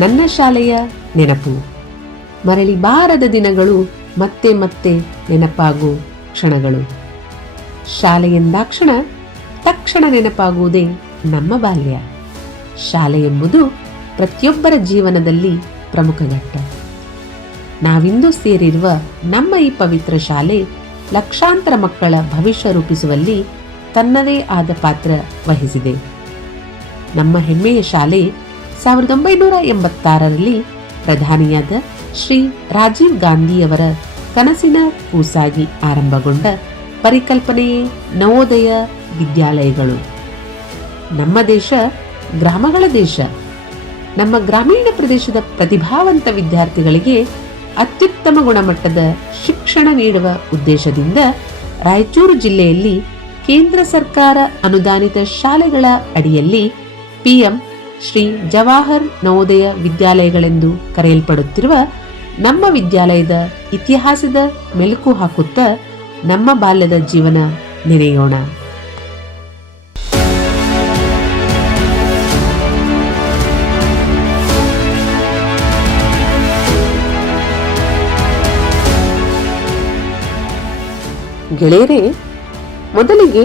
ನನ್ನ ಶಾಲೆಯ ನೆನಪು. ಮರಳಿ ಬಾರದ ದಿನಗಳು, ಮತ್ತೆ ಮತ್ತೆ ನೆನಪಾಗೋ ಕ್ಷಣಗಳು. ಶಾಲೆ ಎಂದಾಕ್ಷಣ ತಕ್ಷಣ ನೆನಪಾಗುವುದೇ ನಮ್ಮ ಬಾಲ್ಯ. ಶಾಲೆ ಎಂಬುದು ಪ್ರತಿಯೊಬ್ಬರ ಜೀವನದಲ್ಲಿ ಪ್ರಮುಖ ಘಟ್ಟ. ನಾವಿಂದು ಸೇರಿರುವ ನಮ್ಮ ಈ ಪವಿತ್ರ ಶಾಲೆ ಲಕ್ಷಾಂತರ ಮಕ್ಕಳ ಭವಿಷ್ಯ ರೂಪಿಸುವಲ್ಲಿ ತನ್ನದೇ ಆದ ಪಾತ್ರ ವಹಿಸಿದೆ. ನಮ್ಮ ಹೆಮ್ಮೆಯ ಶಾಲೆ 1986ರಲ್ಲಿ ಪ್ರಧಾನಿಯಾದ ಶ್ರೀ ರಾಜೀವ್ ಗಾಂಧಿಯವರ ಕನಸಿನ ಕೂಸಾಗಿ ಆರಂಭಗೊಂಡ ಪರಿಕಲ್ಪನೆಯೇ ನವೋದಯ ವಿದ್ಯಾಲಯಗಳು. ನಮ್ಮ ದೇಶ ಗ್ರಾಮಗಳ ದೇಶ. ನಮ್ಮ ಗ್ರಾಮೀಣ ಪ್ರದೇಶದ ಪ್ರತಿಭಾವಂತ ವಿದ್ಯಾರ್ಥಿಗಳಿಗೆ ಅತ್ಯುತ್ತಮ ಗುಣಮಟ್ಟದ ಶಿಕ್ಷಣ ನೀಡುವ ಉದ್ದೇಶದಿಂದ ರಾಯಚೂರು ಜಿಲ್ಲೆಯಲ್ಲಿ ಕೇಂದ್ರ ಸರ್ಕಾರ ಅನುದಾನಿತ ಶಾಲೆಗಳ ಅಡಿಯಲ್ಲಿ ಪಿಎಂ ಶ್ರೀ ಜವಾಹರ್ ನವೋದಯ ವಿದ್ಯಾಲಯಗಳೆಂದು ಕರೆಯಲ್ಪಡುತ್ತಿರುವ ನಮ್ಮ ವಿದ್ಯಾಲಯದ ಇತಿಹಾಸದ ಮೆಲುಕು ಹಾಕುತ್ತಾ ನಮ್ಮ ಬಾಲ್ಯದ ಜೀವನ ನೆನೆಯೋಣ. ಗೆಳೆಯರೇ, ಮೊದಲಿಗೆ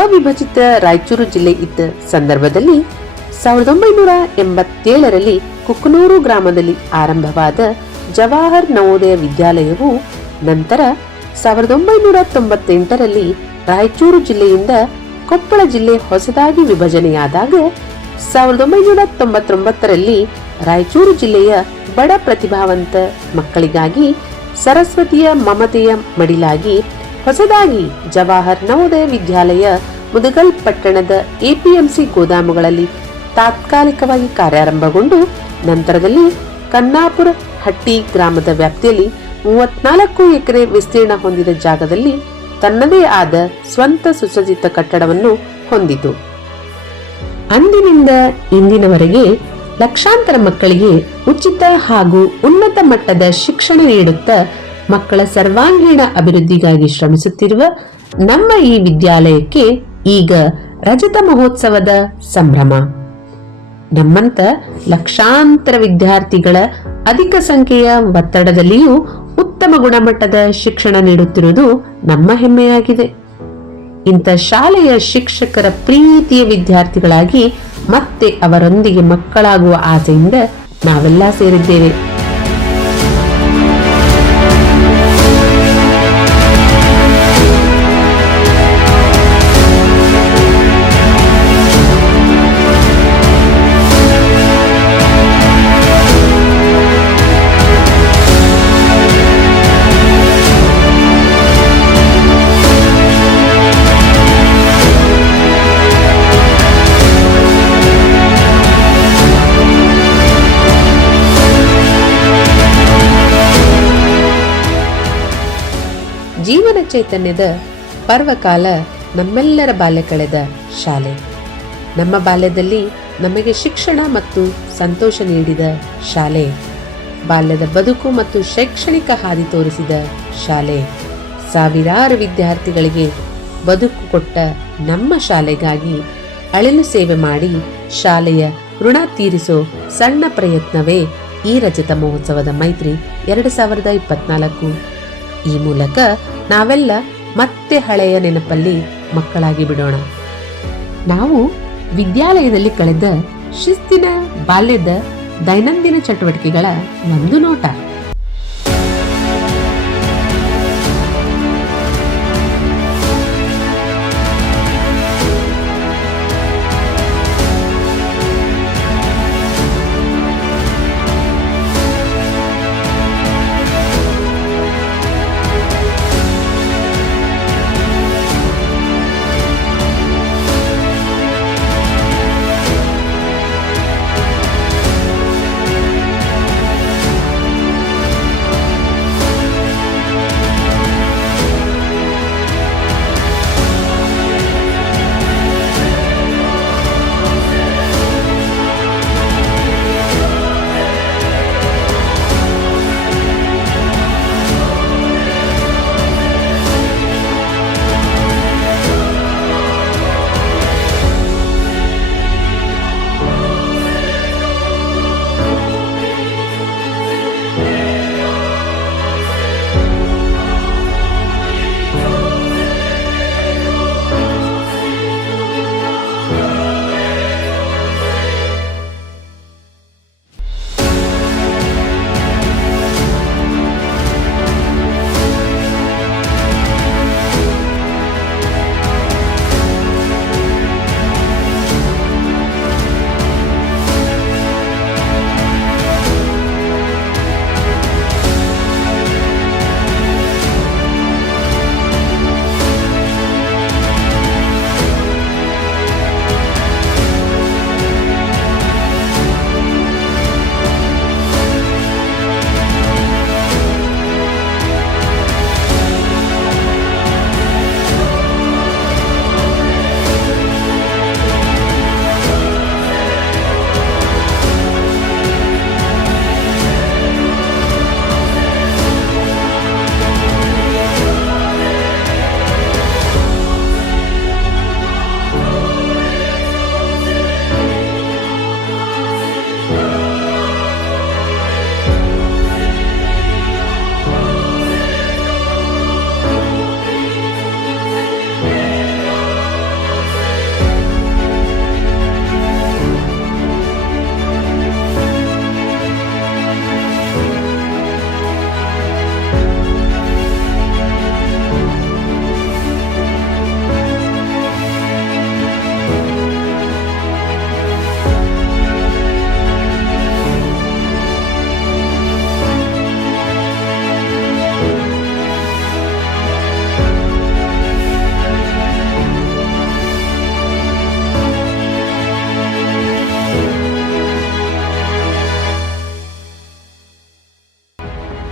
ಅವಿಭಜಿತ ರಾಯಚೂರು ಜಿಲ್ಲೆ ಇದ್ದ ಸಂದರ್ಭದಲ್ಲಿ 1987ರಲ್ಲಿ ಕುಕನೂರು ಗ್ರಾಮದಲ್ಲಿ ಆರಂಭವಾದ ಜವಾಹರ್ ನವೋದಯ ವಿದ್ಯಾಲಯವು ನಂತರ 1998ರಲ್ಲಿ ರಾಯಚೂರು ಜಿಲ್ಲೆಯಿಂದ ಕೊಪ್ಪಳ ಜಿಲ್ಲೆ ಹೊಸದಾಗಿ ವಿಭಜನೆಯಾದಾಗ 1999ರಲ್ಲಿ ರಾಯಚೂರು ಜಿಲ್ಲೆಯ ಬಡ ಪ್ರತಿಭಾವಂತ ಮಕ್ಕಳಿಗಾಗಿ ಸರಸ್ವತಿಯ ಮಮತೆಯ ಮಡಿಲಾಗಿ ಹೊಸದಾಗಿ ಜವಾಹರ್ ನವೋದಯ ವಿದ್ಯಾಲಯ ಮುದಗಲ್ ಪಟ್ಟಣದ ಎಪಿಎಂಸಿ ಗೋದಾಮುಗಳಲ್ಲಿ ತಾತ್ಕಾಲಿಕವಾಗಿ ಕಾರ್ಯಾರಂಭಗೊಂಡು ನಂತರದಲ್ಲಿ ಕನ್ನಾಪುರ ಹಟ್ಟಿ ಗ್ರಾಮದ ವ್ಯಾಪ್ತಿಯಲ್ಲಿ 34 ಎಕರೆ ವಿಸ್ತೀರ್ಣ ಹೊಂದಿದ ಜಾಗದಲ್ಲಿ ತನ್ನದೇ ಆದ ಸ್ವಂತ ಸುಸಜ್ಜಿತ ಕಟ್ಟಡವನ್ನು ಹೊಂದಿತು. ಅಂದಿನಿಂದ ಇಂದಿನವರೆಗೆ ಲಕ್ಷಾಂತರ ಮಕ್ಕಳಿಗೆ ಉಚಿತ ಹಾಗೂ ಉನ್ನತ ಮಟ್ಟದ ಶಿಕ್ಷಣ ನೀಡುತ್ತಾ ಮಕ್ಕಳ ಸರ್ವಾಂಗೀಣ ಅಭಿವೃದ್ಧಿಗಾಗಿ ಶ್ರಮಿಸುತ್ತಿರುವ ನಮ್ಮ ಈ ವಿದ್ಯಾಲಯಕ್ಕೆ ಈಗ ರಜತ ಮಹೋತ್ಸವದ ಸಂಭ್ರಮ. ನಮ್ಮಂತ ಲಕ್ಷಾಂತರ ವಿದ್ಯಾರ್ಥಿಗಳ ಅಧಿಕ ಸಂಖ್ಯೆಯ ಒತ್ತಡದಲ್ಲಿಯೂ ಉತ್ತಮ ಗುಣಮಟ್ಟದ ಶಿಕ್ಷಣ ನೀಡುತ್ತಿರುವುದು ನಮ್ಮ ಹೆಮ್ಮೆಯಾಗಿದೆ. ಇಂಥ ಶಾಲೆಯ ಶಿಕ್ಷಕರ ಪ್ರೀತಿಯ ವಿದ್ಯಾರ್ಥಿಗಳಾಗಿ ಮತ್ತೆ ಅವರೊಂದಿಗೆ ಮಕ್ಕಳಾಗುವ ಆಸೆಯಿಂದ ನಾವೆಲ್ಲ ಸೇರಿದ್ದೇವೆ. ಜೀವನ ಚೈತನ್ಯದ ಪರ್ವಕಾಲ ನಮ್ಮೆಲ್ಲರ ಬಾಲ್ಯ ಕಳೆದ ಶಾಲೆ. ನಮ್ಮ ಬಾಲ್ಯದಲ್ಲಿ ನಮಗೆ ಶಿಕ್ಷಣ ಮತ್ತು ಸಂತೋಷ ನೀಡಿದ ಶಾಲೆ, ಬಾಲ್ಯದ ಬದುಕು ಮತ್ತು ಶೈಕ್ಷಣಿಕ ಹಾದಿ ತೋರಿಸಿದ ಶಾಲೆ, ಸಾವಿರಾರು ವಿದ್ಯಾರ್ಥಿಗಳಿಗೆ ಬದುಕು ಕೊಟ್ಟ ನಮ್ಮ ಶಾಲೆಗಾಗಿ ಅಳಿಲು ಸೇವೆ ಮಾಡಿ ಶಾಲೆಯ ಋಣ ತೀರಿಸೋ ಸಣ್ಣ ಪ್ರಯತ್ನವೇ ಈ ರಜತ ಮಹೋತ್ಸವದ ಮೈತ್ರಿ 2024. ಈ ಮೂಲಕ ನಾವೆಲ್ಲ ಮತ್ತೆ ಹಳೆಯ ನೆನಪಲ್ಲಿ ಮಕ್ಕಳಾಗಿ ಬಿಡೋಣ. ನಾವು ವಿದ್ಯಾಲಯದಲ್ಲಿ ಕಳೆದ ಶಿಸ್ತಿನ ಬಾಲ್ಯದ ದೈನಂದಿನ ಚಟುವಟಿಕೆಗಳ ಒಂದು ನೋಟ.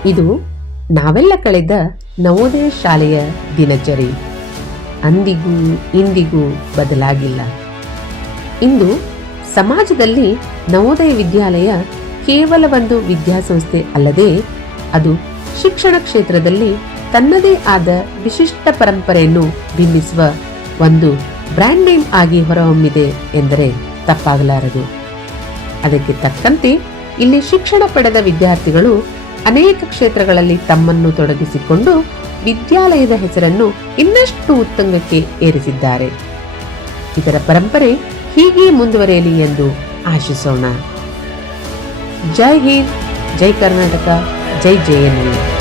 ಇದು ನಾವೆಲ್ಲ ಕಳೆದ ನವೋದಯ ಶಾಲೆಯ ದಿನಚರಿ. ಅಂದಿಗೂ ಇಂದಿಗೂ ಬದಲಾಗಿಲ್ಲ. ಇಂದು ಸಮಾಜದಲ್ಲಿ ನವೋದಯ ವಿದ್ಯಾಲಯ ಕೇವಲ ಒಂದು ವಿದ್ಯಾಸಂಸ್ಥೆ ಅಲ್ಲದೆ ಅದು ಶಿಕ್ಷಣ ಕ್ಷೇತ್ರದಲ್ಲಿ ತನ್ನದೇ ಆದ ವಿಶಿಷ್ಟ ಪರಂಪರೆಯನ್ನು ಬಿಂಬಿಸುವ ಒಂದು ಬ್ರ್ಯಾಂಡ್ ನೇಮ್ ಆಗಿ ಹೊರಹೊಮ್ಮಿದೆ ಎಂದರೆ ತಪ್ಪಾಗಲಾರದು. ಅದಕ್ಕೆ ತಕ್ಕಂತೆ ಇಲ್ಲಿ ಶಿಕ್ಷಣ ಪಡೆದ ವಿದ್ಯಾರ್ಥಿಗಳು ಅನೇಕ ಕ್ಷೇತ್ರಗಳಲ್ಲಿ ತಮ್ಮನ್ನು ತೊಡಗಿಸಿಕೊಂಡು ವಿದ್ಯಾಲಯದ ಹೆಸರನ್ನು ಇನ್ನಷ್ಟು ಉತ್ತುಂಗಕ್ಕೆ ಏರಿಸಿದ್ದಾರೆ. ಇದರ ಪರಂಪರೆ ಹೀಗೆ ಮುಂದುವರಿಯಲಿ ಎಂದು ಆಶಿಸೋಣ. ಜೈ ಹಿಂದ್, ಜೈ ಕರ್ನಾಟಕ, ಜೈ JNU.